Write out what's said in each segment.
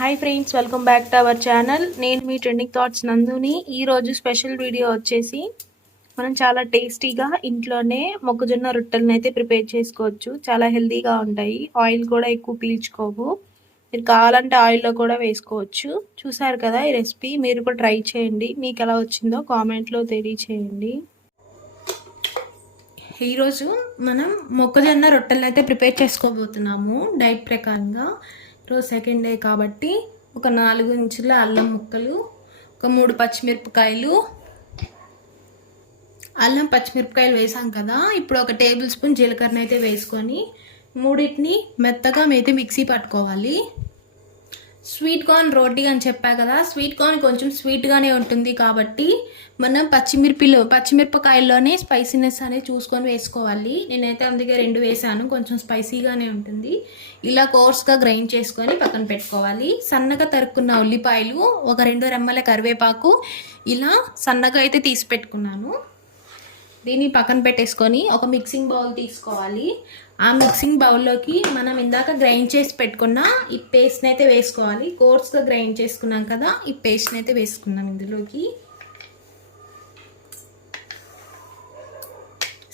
Hi friends, welcome back to our channel. నేను మీ trending thoughts నందుని. ఈరోజు స్పెషల్ వీడియో వచ్చేసి మనం చాలా టేస్టీగా ఇంట్లోనే మొక్కజొన్న రొట్టెలను అయితే ప్రిపేర్ చేసుకోవచ్చు. చాలా హెల్తీగా ఉంటాయి, ఆయిల్ కూడా ఎక్కువ పీల్చుకోవు. మీరు కావాలంటే ఆయిల్లో కూడా వేసుకోవచ్చు. చూసారు కదా ఈ రెసిపీ, మీరు కూడా ట్రై చేయండి. మీకు ఎలా వచ్చిందో కామెంట్లో తెలియచేయండి. ఈరోజు మనం మొక్కజొన్న రొట్టెలను అయితే ప్రిపేర్ చేసుకోబోతున్నాము డైట్ ప్రకారంగా. రోజు సెకండ్ డే కాబట్టి ఒక 4 ఇంచుల అల్లం ముక్కలు, ఒక 3 పచ్చిమిరపకాయలు. అల్లం పచ్చిమిరపకాయలు వేసాం కదా, ఇప్పుడు ఒక టేబుల్ స్పూన్ జీలకర్ర అయితే వేసుకొని మూడింటిని మెత్తగా అయితే మిక్సీ పట్టుకోవాలి. స్వీట్ కార్న్ రోటీ అని చెప్పా కదా, స్వీట్ కార్న్ కొంచెం స్వీట్గానే ఉంటుంది కాబట్టి మనం పచ్చిమిరపకాయల్లోనే స్పైసీనెస్ అనేది చూసుకొని వేసుకోవాలి. నేనైతే అందుకే 2 వేసాను, కొంచెం స్పైసీగానే ఉంటుంది. ఇలా కోర్స్గా గ్రైండ్ చేసుకొని పక్కన పెట్టుకోవాలి. సన్నగా తరుక్కున్న ఉల్లిపాయలు, ఒక 2 రెమ్మల కరివేపాకు ఇలా సన్నగా అయితే తీసి పెట్టుకున్నాను. దీన్ని పక్కన పెట్టేసుకొని ఒక మిక్సింగ్ బౌల్ తీసుకోవాలి. ఆ మిక్సింగ్ బౌల్లోకి మనం ఇందాక గ్రైండ్ చేసి పెట్టుకున్న ఈ పేస్ట్ని అయితే వేసుకోవాలి. కోర్స్గా గ్రైండ్ చేసుకున్నాం కదా, ఈ పేస్ట్ని అయితే వేసుకున్నాం ఇందులోకి.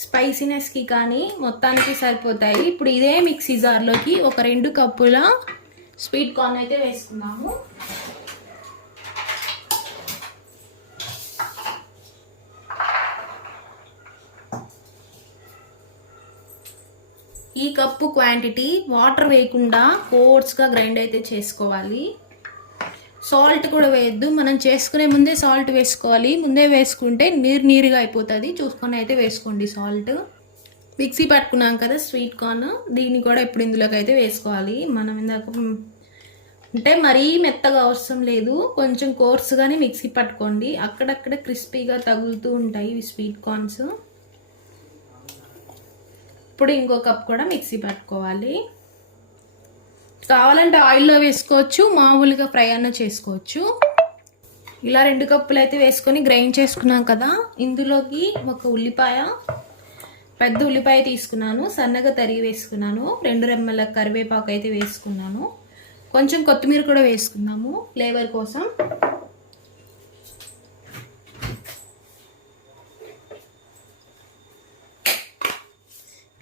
స్పైసీనెస్కి కానీ మొత్తానికి సరిపోతాయి. ఇప్పుడు ఇదే మిక్సీ జార్లోకి ఒక 2 కప్పుల స్వీట్ కార్న్ అయితే వేసుకున్నాము. ఈ కప్పు క్వాంటిటీ వాటర్ వేయకుండా కోర్స్గా గ్రైండ్ అయితే చేసుకోవాలి. సాల్ట్ కూడా వేయద్దు, మనం చేసుకునే ముందే సాల్ట్ వేసుకోవాలి. ముందే వేసుకుంటే నీరుగా అయిపోతుంది, చూసుకొని అయితే వేసుకోండి సాల్ట్. మిక్సీ పట్టుకున్నాం కదా స్వీట్ కార్న్, దీన్ని కూడా ఇప్పుడు ఇందులోకి అయితే వేసుకోవాలి. మనం ఇందాక అంటే మరీ మెత్తగా అవసరం లేదు, కొంచెం కోర్సుగానే మిక్సీ పట్టుకోండి. అక్కడక్కడ క్రిస్పీగా తగులుతూ ఉంటాయి ఈ స్వీట్ కార్న్స్. ఇప్పుడు ఇంకో కప్ కూడా మిక్సీ పట్టుకోవాలి. కావాలంటే ఆయిల్లో వేసుకోవచ్చు, మామూలుగా ఫ్రై అన్న చేసుకోవచ్చు. ఇలా 2 కప్పులు అయితే వేసుకొని గ్రైండ్ చేసుకున్నాం కదా, ఇందులోకి ఒక పెద్ద ఉల్లిపాయ తీసుకున్నాను, సన్నగా తరిగి వేసుకున్నాను. 2 రెమ్మల కరివేపాకు అయితే వేసుకున్నాను. కొంచెం కొత్తిమీర కూడా వేసుకున్నాము ఫ్లేవర్ కోసం.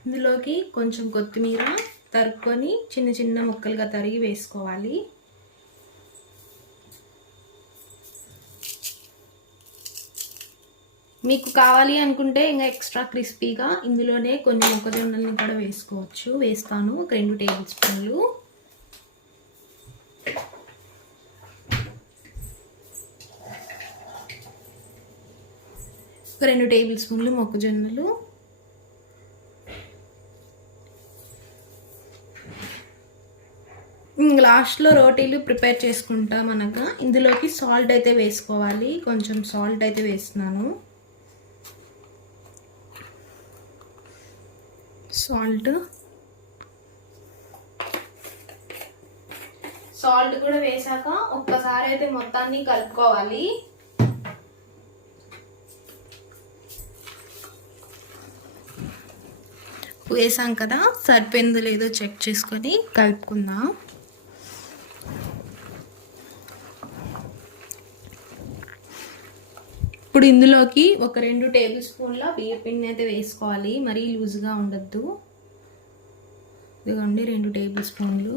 ఇందులోకి కొంచెం కొత్తిమీర తరుక్కొని చిన్న చిన్న ముక్కలుగా తరిగి వేసుకోవాలి. మీకు కావాలి అనుకుంటే ఇంకా ఎక్స్ట్రా క్రిస్పీగా ఇందులోనే కొన్ని మొక్కజొన్నలను కూడా వేసుకోవచ్చు. వేస్తాను ఒక 2 టేబుల్ స్పూన్లు. ఒక 2 టేబుల్ స్పూన్లు మొక్కజొన్నలు. లాస్ట్లో రోటీలు ప్రిపేర్ చేసుకుంటాం అనగా ఇందులోకి సాల్ట్ అయితే వేసుకోవాలి. కొంచెం సాల్ట్ అయితే వేస్తున్నాను. సాల్ట్ కూడా వేసాక ఒక్కసారి అయితే మొత్తాన్ని కలుపుకోవాలి. వేసాం కదా, సరిపోయిందో లేదో చెక్ చేసుకొని కలుపుకుందాం. ఇప్పుడు ఇందులోకి ఒక 2 టేబుల్ స్పూన్ల బియ్యపిండి అయితే వేసుకోవాలి. మరీ లూజ్గా ఉండద్దు. ఇదిగోండి 2 టేబుల్ స్పూన్లు.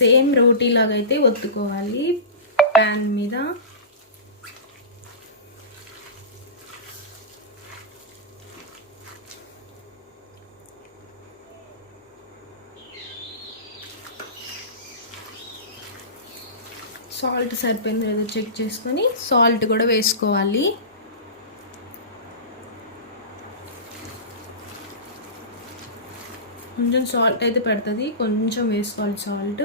సేమ్ రోటీ లాగా అయితే ఒత్తుకోవాలి ప్యాన్ మీద. సాల్ట్ సరిపోయింది లేదో చెక్ చేసుకొని సాల్ట్ కూడా వేసుకోవాలి. కొంచెం సాల్ట్ అయితే పడుతుంది, కొంచెం వేసుకోవాలి సాల్ట్.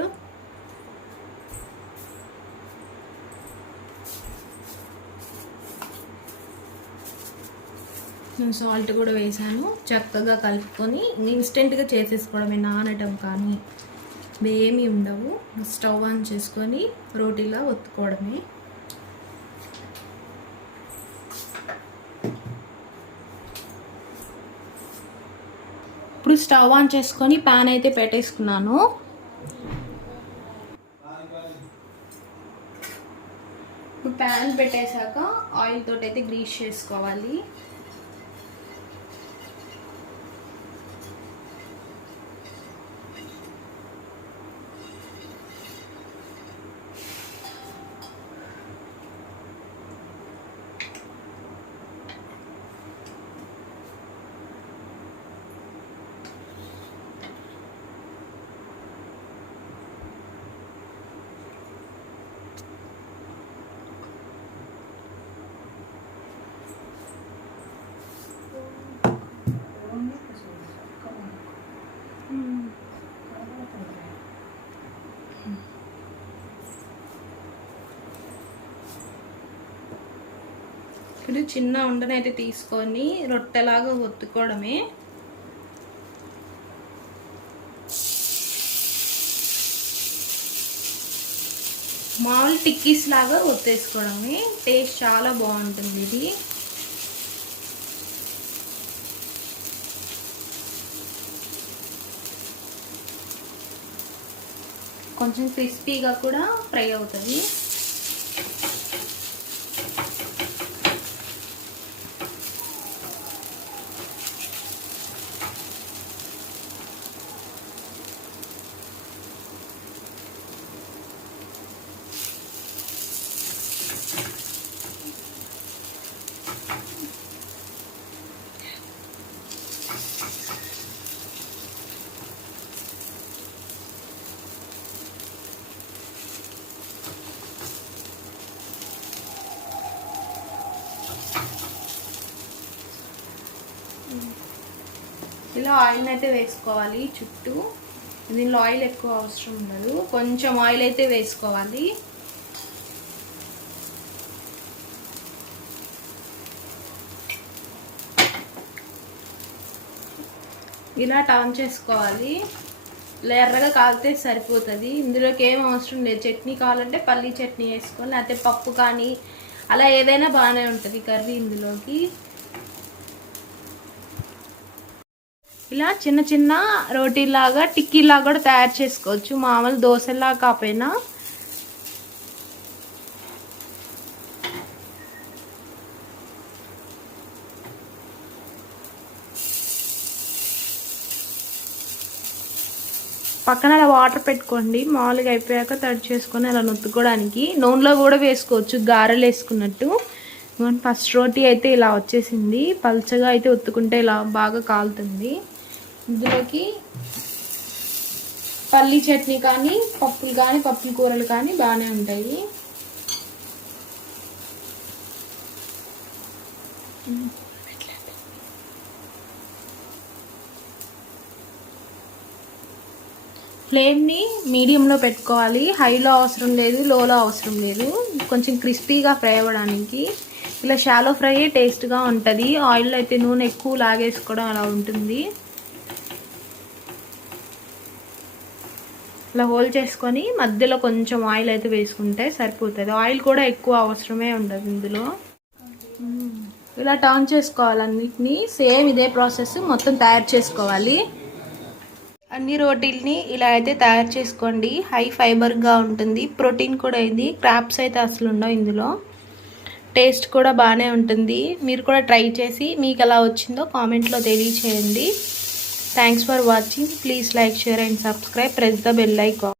నేను సాల్ట్ కూడా వేసాను. చక్కగా కలుపుకొని ఇన్స్టెంట్గా చేసేసుకోవడమే, నానటం కానీ ఏమీ ఉండవు. స్టవ్ ఆన్ చేసుకొని రోటీలా ఒత్తుకోవడమే. ఇప్పుడు ఇప్పుడు స్టవ్ ఆన్ చేసుకొని ప్యాన్ అయితే పెట్టేసుకున్నాను. ఇప్పుడు ప్యాన్ పెట్టేశాక ఆయిల్ తోటి అయితే గ్రీస్ చేసుకోవాలి. ఇప్పుడు చిన్న ఉండనైతే తీసుకొని రొట్టెలాగా ఒత్తుకోవడమే. మామూలు టిక్కీస్ లాగా ఒత్తేసుకోవడమే. టేస్ట్ చాలా బాగుంటుంది ఇది. కొంచెం క్రిస్పీగా కూడా ఫ్రై అవుతుంది. ఇలా ఆయిల్ అయితే వేసుకోవాలి చుట్టూ. దీనిలో ఆయిల్ ఎక్కువ అవసరం ఉండదు, కొంచెం ఆయిల్ అయితే వేసుకోవాలి. ఇలా టర్న్ చేసుకోవాలి. ఇలా ఎర్రగా కాలితే సరిపోతుంది. ఇందులోకి ఏం అవసరం లేదు. చట్నీ కావాలంటే పల్లీ చట్నీ వేసుకోవాలి, లేకపోతే పప్పు కానీ అలా ఏదైనా బాగానే ఉంటుంది కర్రీ ఇందులోకి. ఇలా చిన్న చిన్న రోటీలాగా టిక్కీలాగా కూడా తయారు చేసుకోవచ్చు, మామూలు దోశలా కాకపోయినా. పక్కన అలా వాటర్ పెట్టుకోండి, మామూలుగా అయిపోయాక తడి చేసుకొని అలా నొత్తుకోవడానికి. నూనెలో కూడా వేసుకోవచ్చు గారెలు వేసుకున్నట్టు. ఫస్ట్ రోటీ అయితే ఇలా వచ్చేసింది. పల్చగా అయితే ఒత్తుకుంటే ఇలా బాగా కాలుతుంది. ఇందులోకి పల్లీ చట్నీ కానీ పప్పులు కానీ పప్పుల కూరలు కానీ బాగానే ఉంటాయి. ఫ్లేమ్ని మీడియంలో పెట్టుకోవాలి. హైలో అవసరం లేదు, లోలో అవసరం లేదు. కొంచెం క్రిస్పీగా ఫ్రై అవ్వడానికి. ఇలా షాలో ఫ్రై టేస్ట్గా ఉంటుంది. ఆయిల్లో అయితే నూనె ఎక్కువ లాగేసుకోవడం అలా ఉంటుంది. ఇలా హోల్ చేసుకొని మధ్యలో కొంచెం ఆయిల్ అయితే వేసుకుంటే సరిపోతుంది. ఆయిల్ కూడా ఎక్కువ అవసరమే ఉండదు ఇందులో. ఇలా టర్న్ చేసుకోవాలి అన్నిటినీ. సేమ్ ఇదే ప్రాసెస్ మొత్తం తయారు చేసుకోవాలి. అన్ని రోటీల్ని ఇలా అయితే తయారు చేసుకోండి. హై ఫైబర్గా ఉంటుంది, ప్రోటీన్ కూడా ఇది. క్రాప్స్ అయితే అసలు ఉండవు ఇందులో. టేస్ట్ కూడా బాగానే ఉంటుంది. మీరు కూడా ట్రై చేసి మీకు ఎలా వచ్చిందో కామెంట్లో తెలియచేయండి. Thanks for watching. Please like, share and subscribe. Press the bell icon.